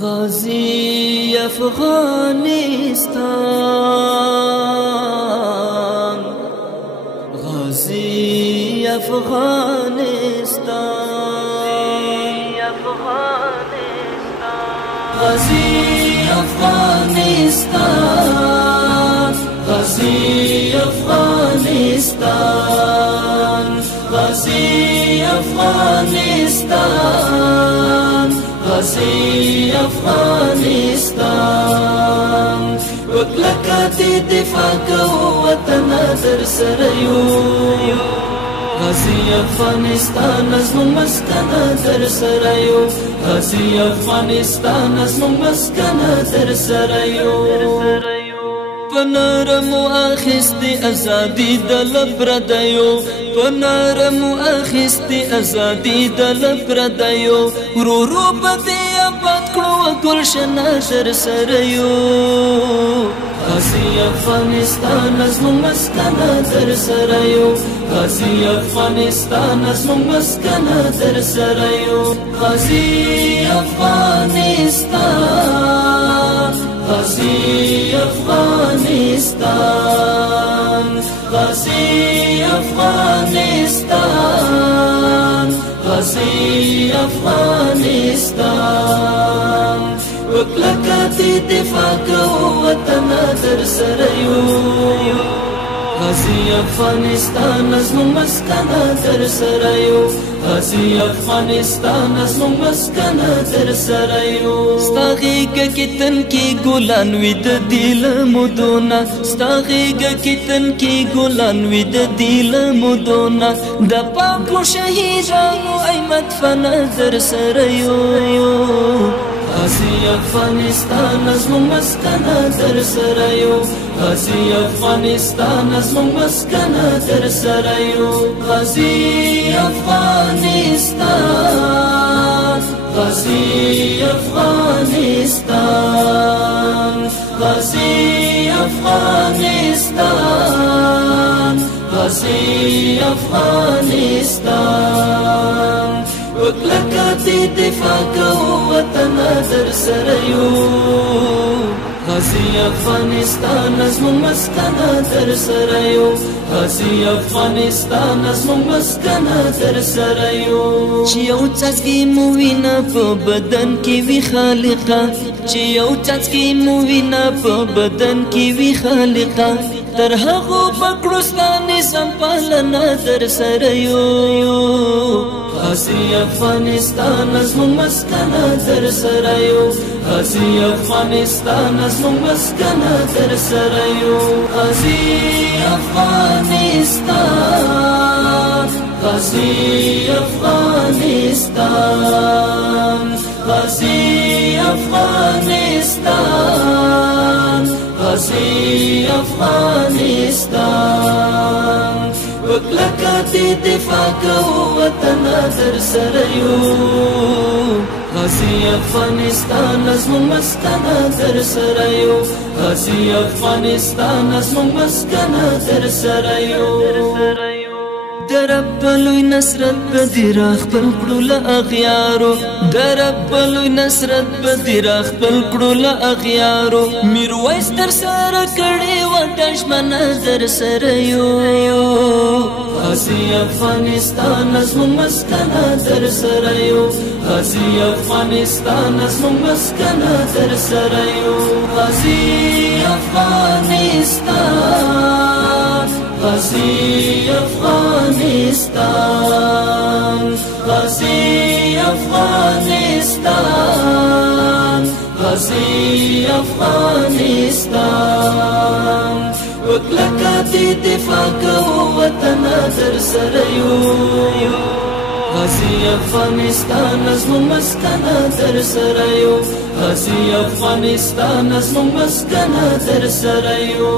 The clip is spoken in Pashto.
غازی افغانستان، غازی افغانستان، غازی افغانستان، غازی افغانستان، غازی افغانستان، غازی افغانستان. وکلکاتی دفاع کو وطن در سریو، غازی افغانستان ازمو مسکن در سریو، غازی افغانستان ازمو مسکن در سریو. پنرمو اخستی ازادی دل پردیو، پنرمو اخستی ازادی دل پردیو. رو رو پتی آباد کړو گلشن در سریو، غازی افغانستان ازمو مسکن در سریو، غازی افغانستان ازمو مسکن در سریو. غازی افغانستان، غازی افغانستان، غازی افغانستان، غازی افغانستان. وکلکاتی دفاع کو وطن در سریو، غازی افغانستان ازمو مسکن در سریو، غازی افغانستان ازمو مسکن در سریو. ستا غیږه کې تن کې ګلان وي د دل مودونه، ستا غیږه کې تن کې ګلان وي د دل مودونه. د پاکو شهیدانو ای مدفن در سریو، غازی افغانستان ازمو مسکن در سریو، غازی افغانستان ازمو مسکن در سریو. غازی افغانستان، غازی افغانستان، غازی افغانستان، غازی افغانستان. وکلکاتی دفاع کو وطن در سریو، غازی افغانستان ازمو مسکن در سریو، غازی افغانستان ازمو مسکن در سریو. چې یو څاڅکی مو وینه په بدن کې وي خالقه، چې یو څاڅکی مو وینه په بدن کې وي خالقه. تر هغو پکړو ستا نظام پالنه در سریو، غازی افغانستان ازمو مسکن در سریو، غازی افغانستان ازمو مسکن در سریو. غازی افغانستان، غازی افغانستان، غازی افغانستان، غازی افغانستان. وکلکاتی دفاع کو وطن در سریو، غازی افغانستان ازمو مسکن در سریو، غازی افغانستان ازمو مسکن در سریو. درب لوی نصرت بدی را خپل کړو له اغیارو، درب لوی نصرت بدی را خپل کړو له اغیارو. میرویس در سره کړي و دشمن در سریو، غازی افغانستان ازمو مسکن در سریو، غازی افغانستان ازمو مسکن در سریو. غازی افغانستان، غازی افغانستان، غازی افغانستان، غازی افغانستان. وکلکاتی دفاع کو وطن در سریو، غازی افغانستان ازمو مسکن در سریو، غازی افغانستان ازمو مسکن در سریو.